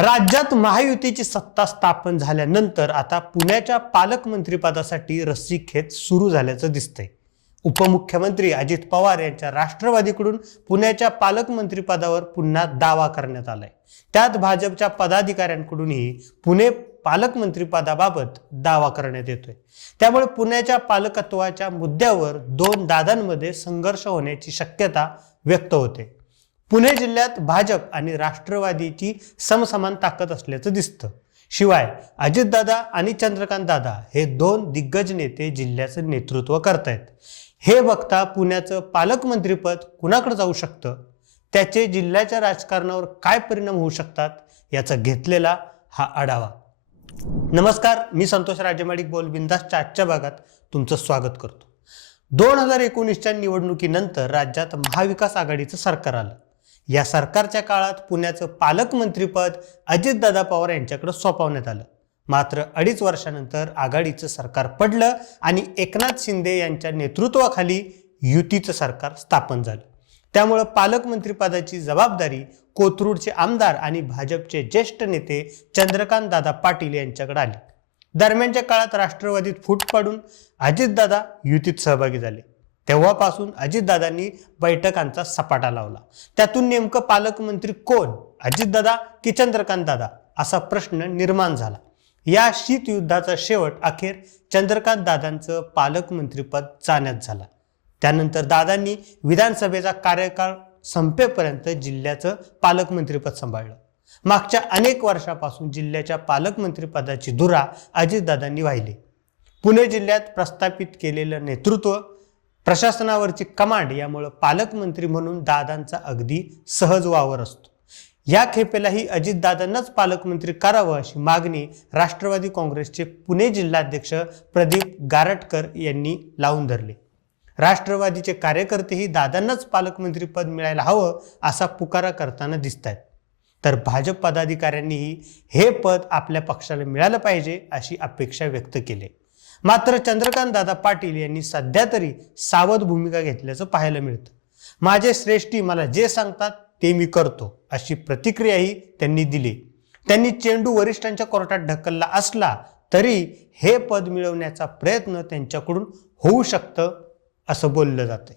राज्यात महायुतीची सत्ता स्थापन झाल्यानंतर आता पुण्याच्या पालकमंत्रीपदासाठी रस्सीखेच सुरू झाल्याचं दिसतंय. उपमुख्यमंत्री अजित पवार यांच्या राष्ट्रवादीकडून पुण्याच्या पालकमंत्रीपदावर पुन्हा दावा करण्यात आलाय. त्यात भाजपच्या पदाधिकाऱ्यांकडूनही पुणे पालकमंत्रीपदाबाबत दावा करण्यात येतोय. त्यामुळे पुण्याच्या पालकत्वाच्या मुद्द्यावर दोन दादांमध्ये संघर्ष होण्याची शक्यता व्यक्त होते. पुणे जिल्ह्यात भाजप आणि राष्ट्रवादीची समसमान ताकद असल्याचं दिसतं. शिवाय अजितदादा आणि चंद्रकांत दादा हे दोन दिग्गज नेते जिल्ह्याचं नेतृत्व करतायत. हे बघता पुण्याचं पालकमंत्रीपद कुणाकडे जाऊ शकतं? त्याचे जिल्ह्याच्या राजकारणावर काय परिणाम होऊ शकतात? याचा घेतलेला हा आढावा. नमस्कार मी संतोष राजेमाडिक बोल बिंदासच्या आजच्या भागात तुमचं स्वागत करतो. दोन हजार एकोणीसच्या निवडणुकीनंतर राज्यात महाविकास आघाडीचं सरकार आलं. या सरकारच्या काळात पुण्याचं पालकमंत्रीपद अजितदादा पवार यांच्याकडे सोपवण्यात आलं. मात्र अडीच वर्षानंतर आघाडीचं सरकार पडलं आणि एकनाथ शिंदे यांच्या नेतृत्वाखाली युतीचं सरकार स्थापन झालं. त्यामुळं पालकमंत्रीपदाची जबाबदारी कोथरूडचे आमदार आणि भाजपचे ज्येष्ठ नेते चंद्रकांत दादा पाटील यांच्याकडे आली. दरम्यानच्या काळात राष्ट्रवादीत फूट पाडून अजितदादा युतीत सहभागी झाले. तेव्हापासून अजितदादांनी बैठकांचा सपाटा लावला. त्यातून नेमकं पालकमंत्री कोण? अजितदादा की चंद्रकांत दादा? असा प्रश्न निर्माण झाला. या शीतयुद्धाचा शेवट अखेर चंद्रकांत दादांचं पालकमंत्रीपद जाण्यात झाला. त्यानंतर दादांनी विधानसभेचा कार्यकाळ संपेपर्यंत जिल्ह्याचं पालकमंत्रीपद सांभाळलं. मागच्या अनेक वर्षापासून जिल्ह्याच्या पालकमंत्रीपदाची धुरा अजितदादांनी वाहिली. पुणे जिल्ह्यात प्रस्थापित केलेलं नेतृत्व प्रशासनावरची कमांड यामुळं पालकमंत्री म्हणून दादांचा अगदी सहज वावर असतो. या खेपेलाही अजितदादांनाच पालकमंत्री करावं अशी मागणी राष्ट्रवादी काँग्रेसचे पुणे जिल्हाध्यक्ष प्रदीप गारटकर यांनी लावून धरली. राष्ट्रवादीचे कार्यकर्तेही दादांनाच पालकमंत्रीपद मिळायला हवं असा पुकारा करताना दिसत आहेत तर भाजप पदाधिकाऱ्यांनीही हे पद आपल्या पक्षाला मिळालं पाहिजे अशी अपेक्षा व्यक्त केली मात्र चंद्रकांत दादा पाटील यांनी सध्या तरी सावध भूमिका घेतल्याचं पाहायला मिळतं. माझे श्रेष्ठी मला जे सांगतात ते मी करतो अशी प्रतिक्रियाही त्यांनी दिली. त्यांनी चेंडू वरिष्ठांच्या कोर्टात ढकलला असला तरी हे पद मिळवण्याचा प्रयत्न त्यांच्याकडून होऊ शकतं असं बोललं जातंय.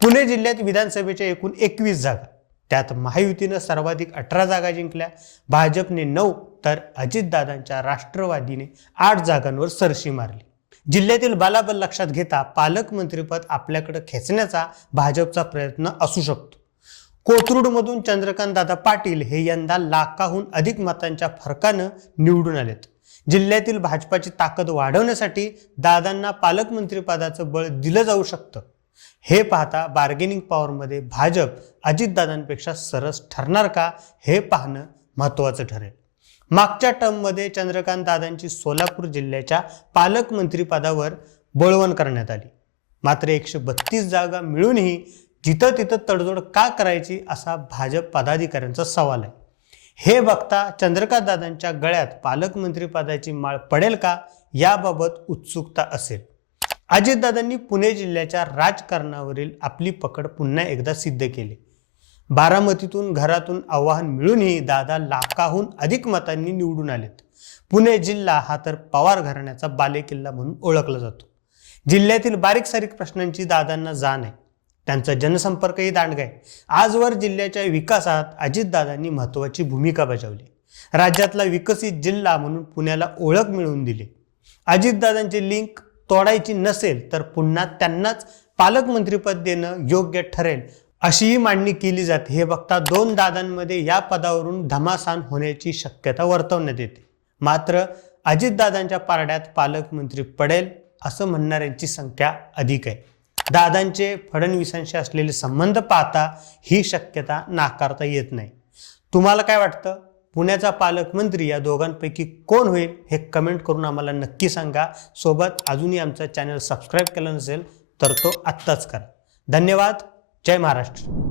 पुणे जिल्ह्यात विधानसभेच्या एकूण एकवीस जागा त्यात महायुतीनं सर्वाधिक अठरा जागा जिंकल्या. भाजपने नऊ तर अजितदादांच्या राष्ट्रवादीने आठ जागांवर सरशी मारली. जिल्ह्यातील बालाबल लक्षात घेता पालकमंत्रीपद आपल्याकडे खेचण्याचा भाजपचा प्रयत्न असू शकतो. कोथरूडमधून चंद्रकांत दादा पाटील हे यंदा लाखाहून अधिक मतांच्या फरकानं निवडून आलेत. जिल्ह्यातील भाजपाची ताकद वाढवण्यासाठी दादांना पालकमंत्रीपदाचं बळ दिलं जाऊ शकतं. हे पाहता बार्गेनिंग पॉवरमध्ये भाजप अजितदादांपेक्षा सरस ठरणार का हे पाहणं महत्त्वाचं ठरेल. मागच्या टर्ममध्ये चंद्रकांत दादांची सोलापूर जिल्ह्याच्या पालकमंत्रीपदावर बळवण करण्यात आली. मात्र एकशे बत्तीस जागा मिळूनही जिथं तिथं तडजोड का करायची असा भाजप पदाधिकाऱ्यांचा सवाल आहे. हे बघता चंद्रकांत दादांच्या गळ्यात पालकमंत्रीपदाची माळ पडेल का? याबाबत उत्सुकता असेल. अजितदादांनी पुणे जिल्ह्याच्या राजकारणावरील आपली पकड पुन्हा एकदा सिद्ध केली. बारामतीतून घरातून आव्हान मिळूनही दादा लाखाहून अधिक मतांनी निवडून आलेत. पुणे जिल्हा हा तर पवार घराण्याचा बालेकिल्ला म्हणून ओळखला जातो. जिल्ह्यातील बारीक सारीक प्रश्नांची दादांना जाण आहे. त्यांचा जनसंपर्कही दांडगा आहे. आजवर जिल्ह्याच्या विकासात अजितदादांनी महत्त्वाची भूमिका बजावली. राज्यातला विकसित जिल्हा म्हणून पुण्याला ओळख मिळवून दिली. अजितदादांची लिंक तोडायची नसेल तर पुन्हा त्यांनाच पालकमंत्रीपद देणं योग्य ठरेल अशीही मांडणी केली जाते. हे बघता दोन दादांमध्ये या पदावरून धमासान होण्याची शक्यता वर्तवण्यात येते. मात्र अजितदादांच्या पारड्यात पालकमंत्री पडेल असं म्हणणाऱ्यांची संख्या अधिक आहे. दादांचे फडणवीसांशी असलेले संबंध पाहता ही शक्यता नाकारता येत नाही. तुम्हाला काय वाटतं? पुण्याचा पालकमंत्री या दोघांपैकी कोण होईल हे कमेंट करून आम्हाला नक्की सांगा. सोबत अजूनही आमचा चॅनल सबस्क्राईब केलं नसेल तर तो आत्ताच करा. धन्यवाद. जय महाराष्ट्र.